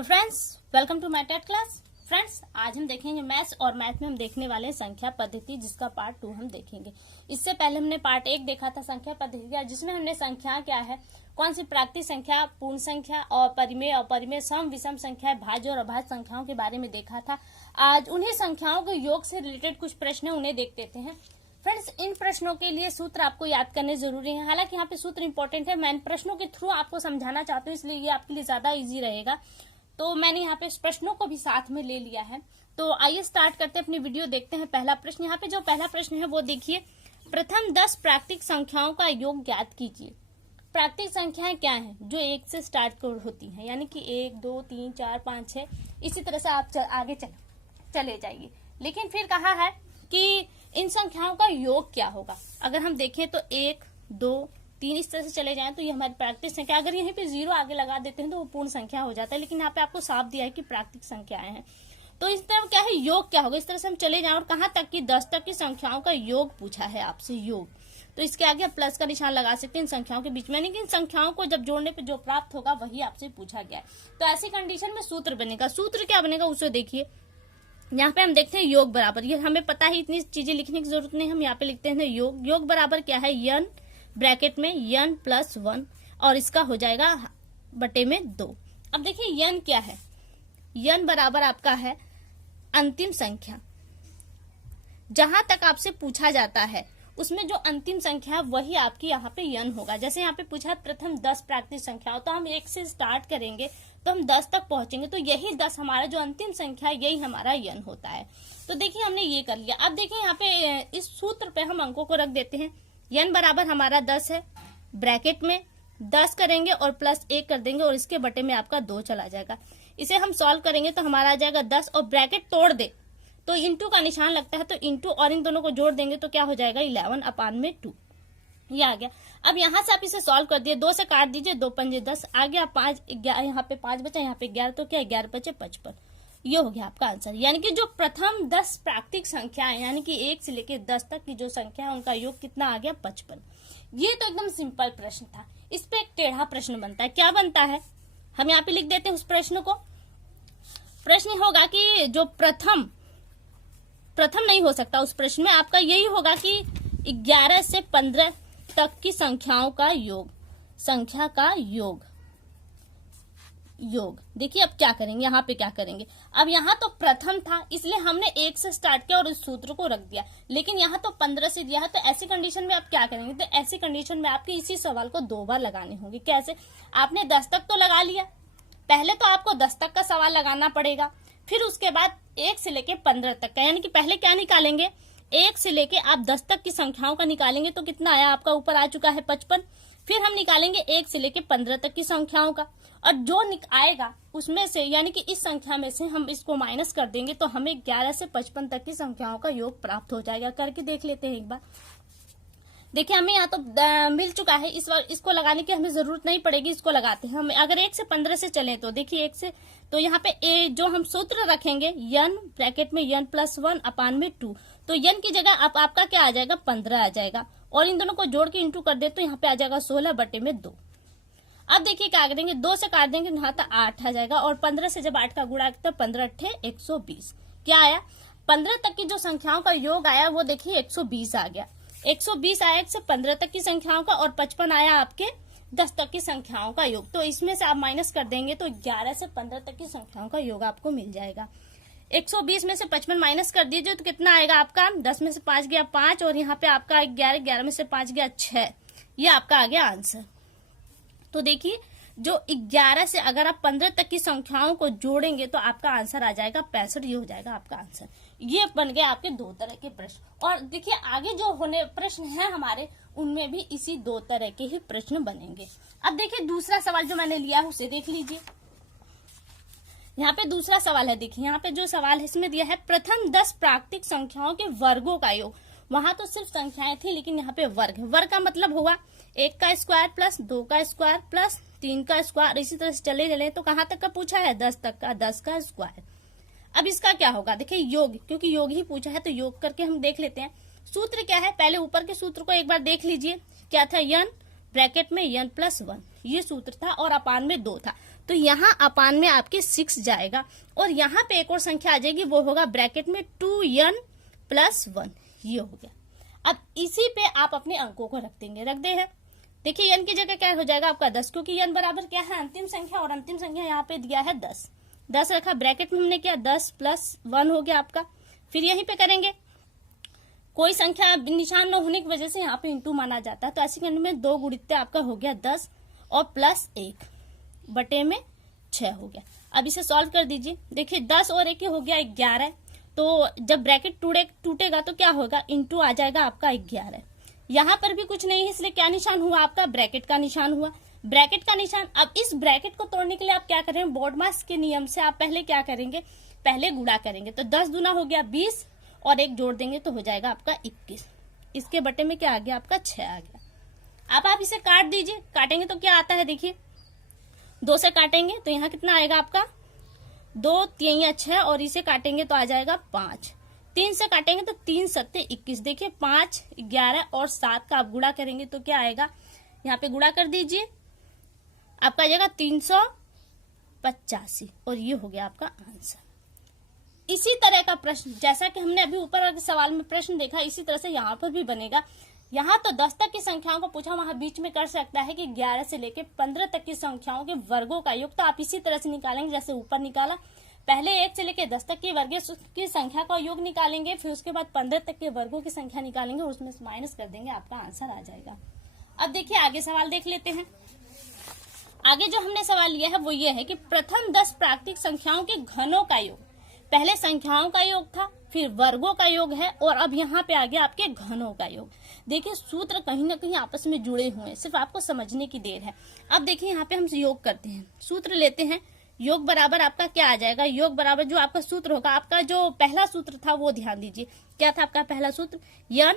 Hello friends, welcome to my TET class. Friends, आज हम देखेंगे मैथ्स और मैथ में हम देखने वाले हैं संख्या पद्धति, जिसका पार्ट 2 हम देखेंगे। इससे पहले हमने पार्ट 1 देखा था संख्या पद्धति का, जिसमें हमने संख्या क्या है, कौन सी प्राकृतिक संख्या, पूर्ण संख्या और परिमेय, अपरिमेय, सम विषम संख्या, भाज्य और अभाज्य संख्याओं के बारे में देखा था। आज उन्हीं संख्याओं के योग से रिलेटेड कुछ प्रश्न है, उन्हें देख लेते हैं। फ्रेंड्स, इन प्रश्नों के लिए सूत्र आपको याद करने जरूरी है। हालांकि यहाँ पे सूत्र इंपॉर्टेंट है, मैं इन प्रश्नों के थ्रू आपको समझाना चाहती हूँ, इसलिए ये आपके लिए ज्यादा इजी रहेगा। तो मैंने यहाँ पे इस प्रश्नों को भी साथ में ले लिया है। तो आइए स्टार्ट करते हैं अपनी वीडियो, देखते हैं पहला प्रश्न। यहाँ पे जो पहला प्रश्न है वो देखिए, प्रथम 10 प्राकृतिक संख्याओं का योग ज्ञात कीजिए। प्राकृतिक संख्याएं क्या हैं? जो 1 से स्टार्ट होती हैं, यानी कि 1, 2, 3, 4, 5, 6, इसी तरह से आप आगे चले जाइए। लेकिन फिर कहा है कि इन संख्याओं का योग क्या होगा। अगर हम देखें तो 1, 2, 3 इस तरह से चले जाएं तो ये हमारी प्राकृतिक संख्या। अगर यहीं पे 0 आगे लगा देते हैं तो वो पूर्ण संख्या हो जाता है, लेकिन यहाँ पे आपको साफ दिया है कि प्राकृतिक संख्याएं हैं। तो इस तरह क्या है, योग क्या होगा। इस तरह से हम चले जाएं और कहाँ तक कि 10 तक की संख्याओं का योग पूछा है आपसे, योग। तो इसके आगे आप प्लस का निशान लगा सकते हैं इन संख्याओं के बीच में, यानी कि इन संख्याओं को जब जोड़ने पे जो प्राप्त होगा वही आपसे पूछा गया है। तो ऐसी कंडीशन में सूत्र बनेगा। सूत्र क्या बनेगा उसे देखिए। यहाँ पे हम देखते हैं योग बराबर, ये हमें पता है, इतनी चीजें लिखने की जरूरत नहीं, हम यहाँ पे लिखते हैं योग। योग बराबर क्या है, n ब्रैकेट में n + 1 और इसका हो जाएगा बटे में 2। अब देखिए n क्या है, n बराबर आपका है अंतिम संख्या। जहां तक आपसे पूछा जाता है उसमें जो अंतिम संख्या है वही आपकी यहाँ पे n होगा। जैसे यहाँ पे पूछा प्रथम 10 प्राकृतिक संख्याओं, तो हम 1 से स्टार्ट करेंगे तो हम 10 तक पहुंचेंगे, तो यही 10 हमारा जो अंतिम संख्या है, यही हमारा n होता है। तो देखिए हमने ये कर लिया। अब देखिए यहाँ पे इस सूत्र पे हम अंकों को रख देते हैं। n बराबर हमारा 10 है, ब्रैकेट में 10 करेंगे और +1 कर देंगे और इसके बटे में आपका 2 चला जाएगा। इसे हम सॉल्व करेंगे तो हमारा आ जाएगा 10 और ब्रैकेट तोड़ दे तो इंटू का निशान लगता है, तो इंटू और इन दोनों को जोड़ देंगे तो क्या हो जाएगा 11/2। ये आ गया। अब यहाँ से आप इसे सॉल्व कर दिए, 2 से काट दीजिए, 2 पंजे 10 आ गया, 5 यहाँ पे 5 बचा, यहाँ पे 11, तो क्या 11 बचे 55। ये हो गया आपका आंसर। यानी कि जो प्रथम 10 प्राकृतिक संख्याएं, यानी कि 1 से लेकर 10 तक की जो संख्या है, उनका योग कितना आ गया 55। ये तो एकदम सिंपल प्रश्न था। इस पे एक टेढ़ा प्रश्न बनता है। क्या बनता है, हम यहाँ पे लिख देते हैं उस प्रश्न को। प्रश्न होगा कि जो प्रथम नहीं हो सकता, उस प्रश्न में आपका यही होगा कि 11 से 15 तक की संख्याओं का योग, संख्या का योग। देखिए अब क्या करेंगे, यहाँ पे क्या करेंगे। अब यहाँ तो प्रथम था इसलिए हमने 1 से स्टार्ट किया और इस सूत्र को रख दिया, लेकिन यहाँ तो 15 से दिया है, तो ऐसी कंडीशन में आप क्या करेंगे। तो ऐसी कंडीशन में आपके इसी सवाल को 2 बार लगाने होंगे। कैसे, आपने 10 तक तो लगा लिया, पहले तो आपको 10 तक का सवाल लगाना पड़ेगा, फिर उसके बाद 1 से लेके 15 तक का, यानी कि पहले क्या निकालेंगे, 1 से लेके आप 10 तक की संख्याओं का निकालेंगे तो कितना आया आपका, ऊपर आ चुका है 55। फिर हम निकालेंगे 1 से लेके 15 तक की संख्याओं का, और जो आएगा उसमें से, यानी कि इस संख्या में से हम इसको माइनस कर देंगे तो हमें 11 से 55 तक की संख्याओं का योग प्राप्त हो जाएगा। करके देख लेते हैं एक बार। देखिए हमें यहाँ तो मिल चुका है, इस बार इसको लगाने की हमें जरूरत नहीं पड़ेगी, इसको लगाते हैं हम। अगर 1 से 15 से चले तो देखिए 1 से, तो यहाँ पे जो हम सूत्र रखेंगे n ब्रैकेट में n + 1/2, तो n की जगह आपका क्या आ जाएगा 15 आ जाएगा, और इन दोनों को जोड़ के इंटू कर दे तो यहाँ पे आ जाएगा 16/2। अब देखिए क्या करेंगे, 2 से काट देंगे, यहाँ तक 8 आ जाएगा, और 15 से जब 8 का गुणा तो 15 × 8 = 120। क्या आया, 15 तक की जो संख्याओं का योग आया वो देखिए 120 आ गया। 120 आया 1 से 15 तक की संख्याओं का, और 55 आया आपके 10 तक की संख्याओं का योग। तो इसमें से आप माइनस कर देंगे तो 11 से 15 तक की संख्याओं का योग आपको मिल जाएगा। 120 में से 55 माइनस कर दीजिए तो कितना आएगा आपका, 10 में से 5 गया 5, और यहाँ पे आपका 11, 11 में से 5 गया 6। ये आपका आ गया आंसर। तो देखिए जो 11 से अगर आप 15 तक की संख्याओं को जोड़ेंगे तो आपका आंसर आ जाएगा 65। ये हो जाएगा आपका आंसर। ये बन गए आपके 2 तरह के प्रश्न। और देखिए आगे जो होने प्रश्न है हमारे, उनमें भी इसी 2 तरह के ही प्रश्न बनेंगे। अब देखिए दूसरा सवाल जो मैंने लिया है उसे देख लीजिए। यहाँ पे दूसरा सवाल है, देखिए यहाँ पे जो सवाल है इसमें दिया है प्रथम 10 प्राकृतिक संख्याओं के वर्गों का योग। वहां तो सिर्फ संख्याएं थी, लेकिन यहाँ पे वर्ग है। वर्ग का मतलब हुआ 1 का स्क्वायर प्लस 2 का स्क्वायर प्लस 3 का स्क्वायर, इसी तरह से चले चले। तो कहाँ तक का पूछा है, 10 तक का, 10 का स्क्वायर। अब इसका क्या होगा, देखिए योग, क्योंकि योग ही पूछा है तो योग करके हम देख लेते हैं। सूत्र क्या है, पहले ऊपर के सूत्र को एक बार देख लीजिए। क्या था, n ब्रैकेट में n + 1, ये सूत्र था, और अपान में 2 था। तो यहाँ अपान में आपके 6 जाएगा और यहाँ पे एक और संख्या आ जाएगी, वो होगा ब्रैकेट में 2n+1। ये हो गया। अब इसी पे आप अपने अंकों को रख देंगे, रख दे हैं। देखिए n की जगह क्या हो जाएगा आपका 10, क्योंकि n बराबर क्या है अंतिम संख्या, और अंतिम संख्या यहाँ पे दिया है 10। 10 रखा, ब्रैकेट में हमने क्या 10+1 हो गया आपका। फिर यहीं पे करेंगे, कोई संख्या निशान न होने की वजह से यहाँ पे इंटू माना जाता है, तो ऐसे करने में 2 गुणित आपका हो गया 10 और +1 बटे में 6 हो गया। अब इसे सॉल्व कर दीजिए। देखिए 10 और 1 हो गया 11, तो जब ब्रैकेट टूटेगा तो क्या होगा, इंटू आ जाएगा आपका 11। यहाँ पर भी कुछ नहीं है, इसलिए क्या निशान हुआ आपका, ब्रैकेट का निशान हुआ। ब्रैकेट का निशान, अब इस ब्रैकेट को तोड़ने के लिए आप क्या करेंगे, बोर्डमास के नियम से आप पहले क्या करेंगे, पहले गुणा करेंगे। तो 10 दूना हो गया 20 और 1 जोड़ देंगे तो हो जाएगा आपका 21। इसके बटे में क्या आ गया आपका 6 आ गया। अब आप इसे काट दीजिए, काटेंगे तो क्या आता है, देखिए 2 से काटेंगे तो यहाँ कितना आएगा आपका 2 3 6 और इसे काटेंगे तो आ जाएगा 5। 3 से काटेंगे तो 3 7 21। देखिए 5 11 और 7 का आप गुणा करेंगे तो क्या आएगा, यहाँ पे गुणा कर दीजिए, आपका आ जाएगा 385 और ये हो गया आपका आंसर। इसी तरह का प्रश्न जैसा कि हमने अभी ऊपर के सवाल में प्रश्न देखा, इसी तरह से यहाँ पर भी बनेगा। यहाँ तो 10 तक की संख्याओं को पूछा, वहां बीच में कर सकता है कि 11 से लेके 15 तक की संख्याओं के वर्गों का योग, तो आप इसी तरह से निकालेंगे जैसे ऊपर निकाला। पहले 1 से लेके 10 तक की वर्गों की संख्या का योग निकालेंगे, फिर उसके बाद 15 तक के वर्गों की संख्या निकालेंगे और उसमें माइनस कर देंगे, आपका आंसर आ जाएगा। अब देखिए आगे सवाल देख लेते हैं। आगे जो हमने सवाल लिया है वो ये है कि प्रथम 10 प्राकृतिक संख्याओं के घनों का योग, पहले संख्याओं का योग था, फिर वर्गों का योग है, और अब यहाँ पे आ गया आपके घनों का योग। देखिए सूत्र कहीं ना कहीं आपस में जुड़े हुए हैं, सिर्फ आपको समझने की देर है। अब देखिए यहाँ पे हम योग करते हैं, सूत्र लेते हैं। योग बराबर आपका क्या आ जाएगा, योग बराबर जो आपका सूत्र होगा, आपका जो पहला सूत्र था वो ध्यान दीजिए, क्या था आपका पहला सूत्र, n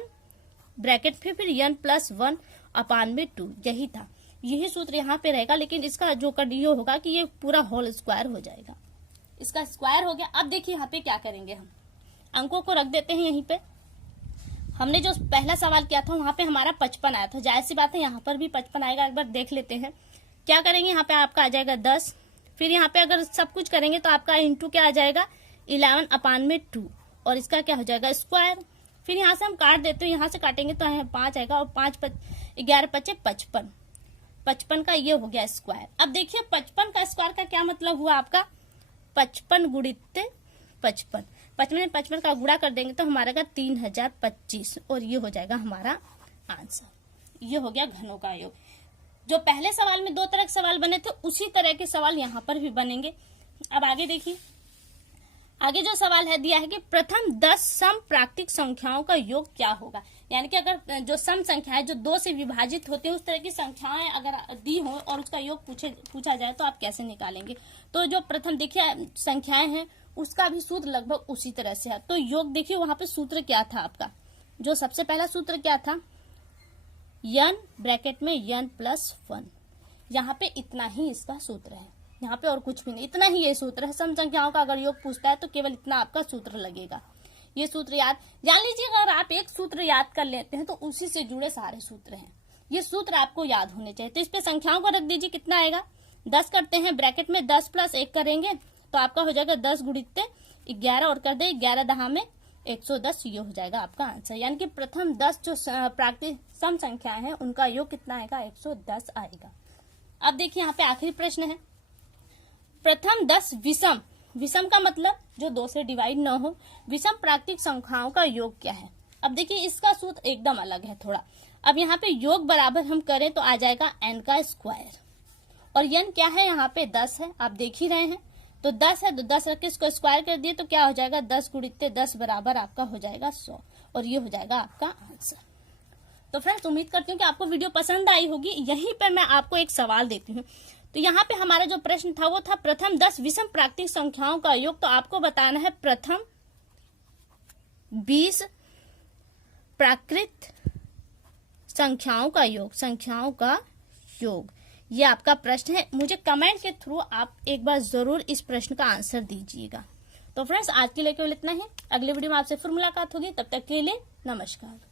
ब्रैकेट फिर n+1 अपान में 2, यही था। यही सूत्र यहाँ पे रहेगा, लेकिन इसका जो ये होगा कि ये पूरा होल स्क्वायर हो जाएगा, इसका स्क्वायर हो गया। अब देखिए यहाँ पे क्या करेंगे, हम अंकों को रख देते हैं। यहीं पे हमने जो पहला सवाल किया था वहां पे हमारा 55 आया था, जाहिर सी बात है यहाँ पर भी 55 आएगा। एक बार देख लेते हैं क्या करेंगे। यहाँ पे आपका आ जाएगा 10, फिर यहाँ पे अगर सब कुछ करेंगे तो आपका इंटू क्या आ जाएगा 11 अपान में 2, और इसका क्या हो जाएगा स्क्वायर। फिर यहाँ से हम काट देते हैं, यहाँ से काटेंगे तो 5 आएगा, और 5 11 5 55, 55 का ये हो गया स्क्वायर। अब देखिए 55 का स्क्वायर का क्या मतलब हुआ आपका, 55 गुणित 55, 55 का गुणा कर देंगे तो हमारा 3025, और ये हो जाएगा हमारा आंसर। ये हो गया घनों का योग। जो पहले सवाल में 2 तरह के सवाल बने थे उसी तरह के सवाल यहाँ पर भी बनेंगे। अब आगे देखिए, आगे जो सवाल है दिया है कि प्रथम 10 सम प्राकृतिक संख्याओं का योग क्या होगा। यानी कि अगर जो सम संख्या है जो 2 से विभाजित होते हैं उस तरह की संख्याएं अगर दी हो और उसका योग पूछा जाए तो आप कैसे निकालेंगे। तो जो प्रथम देखिए संख्याएं हैं उसका भी सूत्र लगभग उसी तरह से है। तो योग देखिए वहां पे सूत्र क्या था आपका, जो सबसे पहला सूत्र क्या था, n ब्रैकेट में n+1, यहाँ पे इतना ही इसका सूत्र है, यहाँ पे और कुछ भी नहीं, इतना ही ये सूत्र है। सम संख्याओं का अगर योग पूछता है तो केवल इतना आपका सूत्र लगेगा। ये सूत्र याद जान लीजिए, अगर आप एक सूत्र याद कर लेते हैं तो उसी से जुड़े सारे सूत्र हैं, ये सूत्र आपको याद होने चाहिए। तो इस पे संख्याओं को रख दीजिए, कितना आएगा 10 करते हैं, ब्रैकेट में 10 + 1 करेंगे तो आपका हो जाएगा 10 गुणित 11 और कर दे 11 दहा में 110, ये हो जाएगा आपका आंसर। यानी कि प्रथम 10 जो प्राकृतिक सम संख्या है उनका योग कितना आएगा 110 आएगा। अब देखिए यहाँ पे आखिरी प्रश्न है, प्रथम 10 विषम, विषम का मतलब जो 2 से डिवाइड न हो, विषम प्राकृतिक संख्याओं का योग क्या है। अब देखिए इसका सूत्र एकदम अलग है थोड़ा। अब यहाँ पे योग बराबर हम करें तो आ जाएगा n का स्क्वायर, और n क्या है यहाँ पे 10 है, आप देख ही रहे हैं। तो 10 है तो 10 रख के इसको स्क्वायर कर दिए तो क्या हो जाएगा 10 गुणित 10 बराबर आपका हो जाएगा 100, और ये हो जाएगा आपका आंसर। तो फ्रेंड्स उम्मीद करती हूँ कि आपको वीडियो पसंद आई होगी। यहीं पर मैं आपको एक सवाल देती हूँ। तो यहाँ पे हमारा जो प्रश्न था वो था प्रथम 10 विषम प्राकृतिक संख्याओं का योग। तो आपको बताना है प्रथम 20 प्राकृत संख्याओं का योग, संख्याओं का योग, ये आपका प्रश्न है। मुझे कमेंट के थ्रू आप एक बार जरूर इस प्रश्न का आंसर दीजिएगा। तो फ्रेंड्स आज के लिए केवल इतना ही, अगले वीडियो में आपसे फिर मुलाकात होगी, तब तक के लिए नमस्कार।